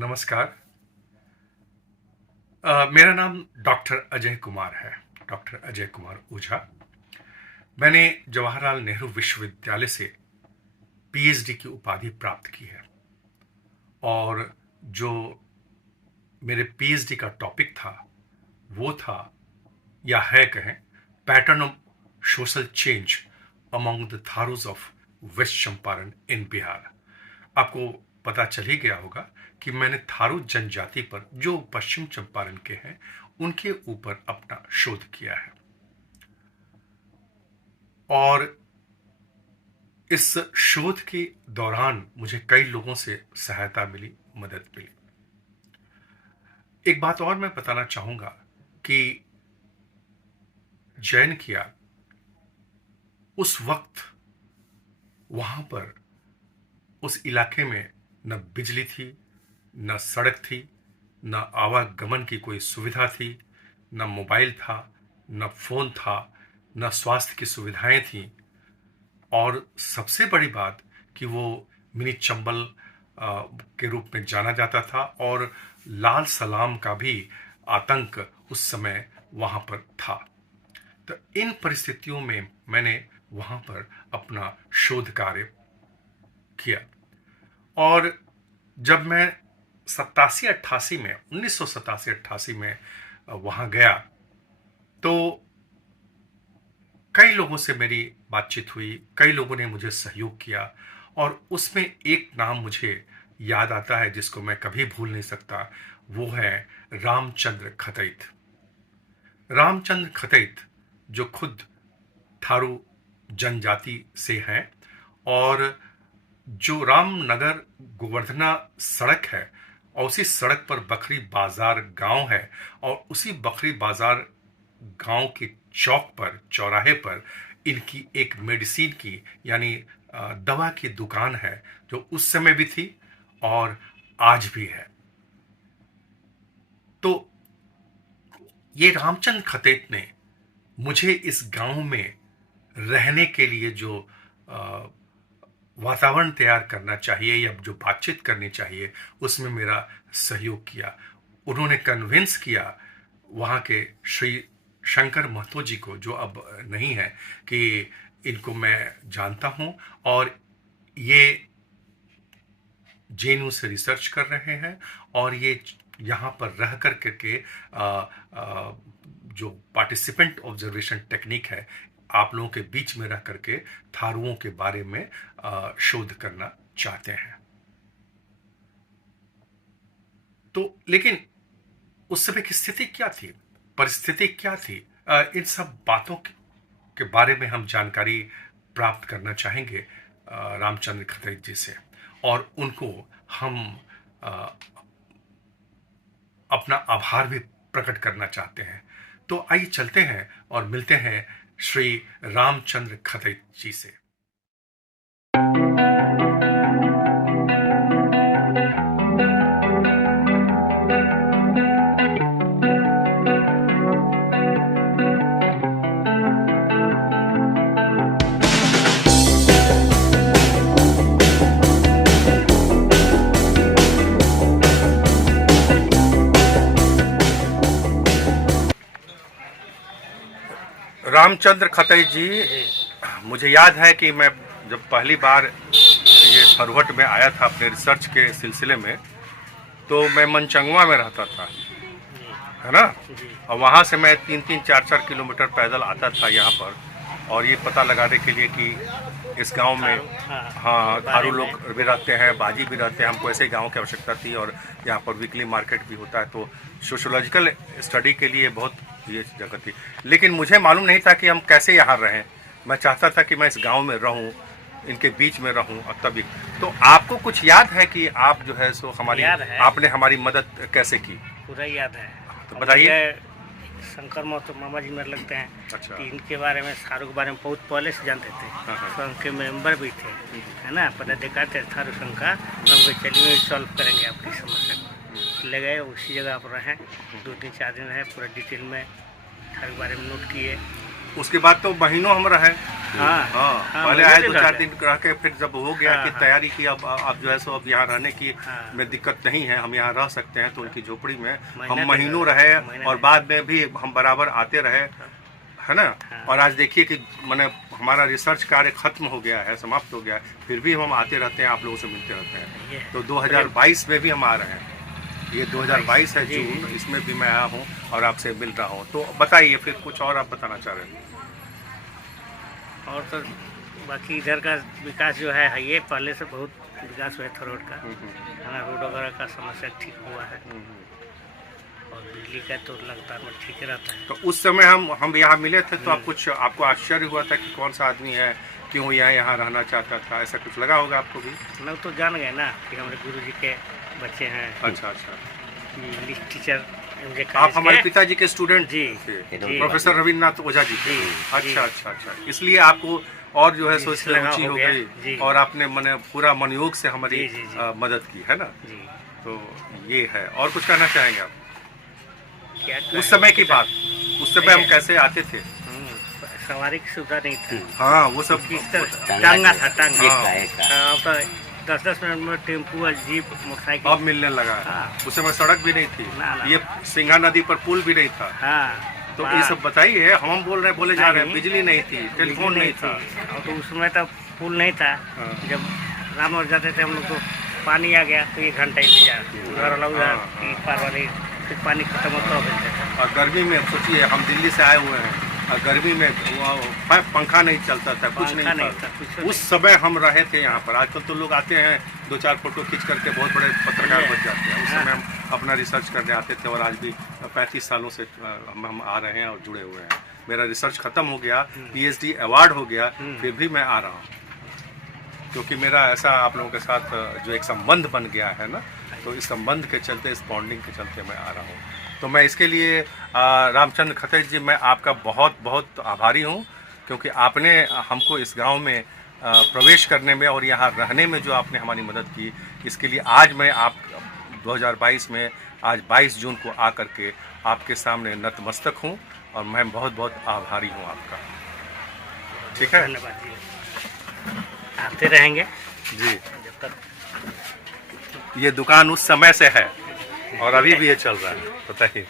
नमस्कार। मेरा नाम डॉक्टर अजय कुमार है, डॉक्टर अजय कुमार ओझा। मैंने जवाहरलाल नेहरू विश्वविद्यालय से पीएचडी की उपाधि प्राप्त की है और जो मेरे पीएचडी का टॉपिक था वो था या है कहें pattern of social change among the Tharus of West Champaran in Bihar. आपको पता चल ही गया होगा कि मैंने थारू जनजाति पर जो पश्चिम चंपारण के हैं उनके ऊपर अपना शोध किया है और इस शोध के दौरान मुझे कई लोगों से सहायता मिली, मदद मिली। एक बात और मैं बताना चाहूंगा कि जैन किया उस वक्त वहां पर उस इलाके में न बिजली थी, न सड़क थी, न आवागमन की कोई सुविधा थी, न मोबाइल था, न फोन था, न स्वास्थ्य की सुविधाएं थीं और सबसे बड़ी बात कि वो मिनी चंबल के रूप में जाना जाता था और लाल सलाम का भी आतंक उस समय वहां पर था। तो इन परिस्थितियों में मैंने वहां पर अपना शोध कार्य किया और जब मैं 87-88 में 1987-88 में वहां गया तो कई लोगों से मेरी बातचीत हुई, कई लोगों ने मुझे सहयोग किया और उसमें एक नाम मुझे याद आता है जिसको मैं कभी भूल नहीं सकता। वो है रामचंद्र खतैत। रामचंद्र खतैत जो खुद थारू जनजाति से हैं और जो रामनगर गोवर्धना सड़क है और उसी सड़क पर बखरी बाजार गांव है और उसी बखरी बाजार गांव के चौक पर, चौराहे पर इनकी एक मेडिसिन की यानी दवा की दुकान है जो उस समय भी थी और आज भी है। तो ये रामचंद्र खतैत ने मुझे इस गांव में रहने के लिए जो वातावरण तैयार करना चाहिए या जो बातचीत करनी चाहिए उसमें मेरा सहयोग किया। उन्होंने कन्विंस किया वहाँ के श्री शंकर महतो जी को, जो अब नहीं है, कि इनको मैं जानता हूँ और ये जेएनयू से रिसर्च कर रहे हैं और ये यहाँ पर रह कर के जो पार्टिसिपेंट ऑब्जर्वेशन टेक्निक है आप लोगों के बीच में रह करके थारुओं के बारे में शोध करना चाहते हैं। तो लेकिन उस समय की स्थिति क्या थी, परिस्थिति क्या थी, इन सब बातों के बारे में हम जानकारी प्राप्त करना चाहेंगे रामचंद्र खतैत जी से और उनको हम अपना आभार भी प्रकट करना चाहते हैं। तो आइए चलते हैं और मिलते हैं श्री रामचंद्र खतैत जी से। रामचंद्र खतैत जी, मुझे याद है कि मैं जब पहली बार ये फरवट में आया था अपने रिसर्च के सिलसिले में तो मैं मनचंगवा में रहता था, है ना, और वहाँ से मैं 3-3, 4-4 किलोमीटर पैदल आता था यहाँ पर और ये पता लगाने के लिए कि इस गांव में हाँ थारू लोग भी रहते हैं, बाजी भी रहते हैं। हमको ऐसे गांव की आवश्यकता थी और यहाँ पर वीकली मार्केट भी होता है तो सोशोलॉजिकल स्टडी के लिए बहुत ये जगह थी। लेकिन मुझे मालूम नहीं था कि हम कैसे यहाँ रहें। मैं चाहता था कि मैं इस गांव में रहूं, इनके बीच में रहूं और तभी। तो आपको कुछ याद है कि आप जो है सो हमारी आपने हमारी मदद कैसे की? पूरा याद है। तो बताइए। शंकर महतो मामा जी मेरे लगते हैं। अच्छा। इनके बारे में थारू के बारे में बहुत पहले से जानते थे। तो उनके मेंबर भी थे, है ना, पदाधिकारी थे थारू संघ का। तो हमको चलिए सॉल्व करेंगे आपकी समस्या को। ले गए, उसी जगह पर रहें, 2-3 4 दिन रहे, पूरा डिटेल में थारू के बारे में नोट किए। उसके बाद तो महीनों हम रहे। हाँ हाँ, पहले आए महीने 2-4 रहते दिन रह के फिर जब हो गया हाँ, कि हाँ। तैयारी की अब जो है सो अब यहाँ रहने की हाँ। में दिक्कत नहीं है, हम यहाँ रह सकते हैं, तो उनकी झोपड़ी में महीना हम दिन महीनों रहे, रहे महीना और दिन। बाद में भी हम बराबर आते रहे, है ना। हाँ। और आज देखिए कि मैंने हमारा रिसर्च कार्य खत्म हो गया है, समाप्त हो गया है, फिर भी हम आते रहते हैं, आप लोगों से मिलते रहते हैं। ये तो 2022 में भी हम आ रहे हैं, ये 2022 है जी, जी, जून, जी। इसमें भी मैं आया हूँ और आपसे मिल रहा हूँ। तो बताइए फिर कुछ और आप बताना चाह रहे हैं। और तो बाकी इधर का विकास जो है ये पहले से बहुत विकास हुआ था रोड का, है ना। रोड वगैरह का समस्या ठीक हुआ है और बिजली का तो लगातार में ठीक रहता है। तो उस समय हम यहाँ मिले थे तो आपको आश्चर्य हुआ था कि कौन सा आदमी है, क्यों यहाँ रहना चाहता था, ऐसा कुछ लगा होगा आपको भी? लोग तो जान गए ना कि हमारे गुरुजी के बच्चे हैं, अच्छा, इंग्लिश टीचर। आप हमारे पिताजी के स्टूडेंट जी, थे, जी। प्रोफेसर रविन्द्रनाथ ओझा जी थे। जी, अच्छा, जी। अच्छा, इसलिए आपको और जो है जी, सोच लगा रुचि हो हो गया। गई जी। और आपने मैंने पूरा मनयोग से हमारी जी, जी, जी। मदद की, है ना। जी, तो ये है। और कुछ कहना चाहेंगे आप क्या उस समय की बात? उस समय हम नहीं। कैसे आते थे? सवारी की सुविधा नहीं थी। हाँ, वो सब किस तरह टांगा था, टांगा। हाँ। अब तो 10-10 मिनट में टेम्पू और जीप मोटरसाइकिल। अब मिलने लगा है। हाँ। उस समय सड़क भी नहीं थी, ना, ना। ये सिंघा नदी पर पुल भी नहीं था। हाँ, तो ये सब बताइए, हम बोले जा रहे हैं, नहीं। बिजली नहीं थी, टेलीफोन नहीं था। और तो उसमें तो पुल नहीं था। हाँ। जब रामनगर जाते थे हम लोग, तो पानी आ गया तो 1 घंटा इंतजार, उधर वाला उधर, हाँ। पार वाले, फिर पानी खत्म होता हो गया। और गर्मी में सोचिए, हम दिल्ली से आए हुए हैं और गर्मी में पंखा नहीं चलता था, कुछ पंखा नहीं नहीं था। था, कुछ उस नहीं। समय हम रहे थे यहाँ पर। आजकल तो लोग आते हैं 2-4 फोटो खींच करके बहुत बड़े पत्रकार बन जाते हैं। उस हाँ। समय हम अपना रिसर्च करने आते थे और आज भी 35 सालों से हम आ रहे हैं और जुड़े हुए हैं। मेरा रिसर्च खत्म हो गया, PhD अवार्ड हो गया, फिर भी मैं आ रहा हूँ, क्योंकि मेरा ऐसा आप लोगों के साथ जो एक संबंध बन गया है ना, तो इस संबंध के चलते, इस बॉन्डिंग के चलते मैं आ रहा हूँ। तो मैं इसके लिए रामचंद्र खतेश जी, मैं आपका बहुत बहुत आभारी हूँ, क्योंकि आपने हमको इस गांव में प्रवेश करने में और यहाँ रहने में जो आपने हमारी मदद की, इसके लिए आज मैं आप 2022 में आज 22 जून को आकर के आपके सामने नतमस्तक हूँ और मैं बहुत बहुत आभारी हूँ आपका। ठीक है, धन्यवाद जी। आते रहेंगे जी। जब तक। ये दुकान उस समय से है और अभी भी ये चल रहा है, बताइए।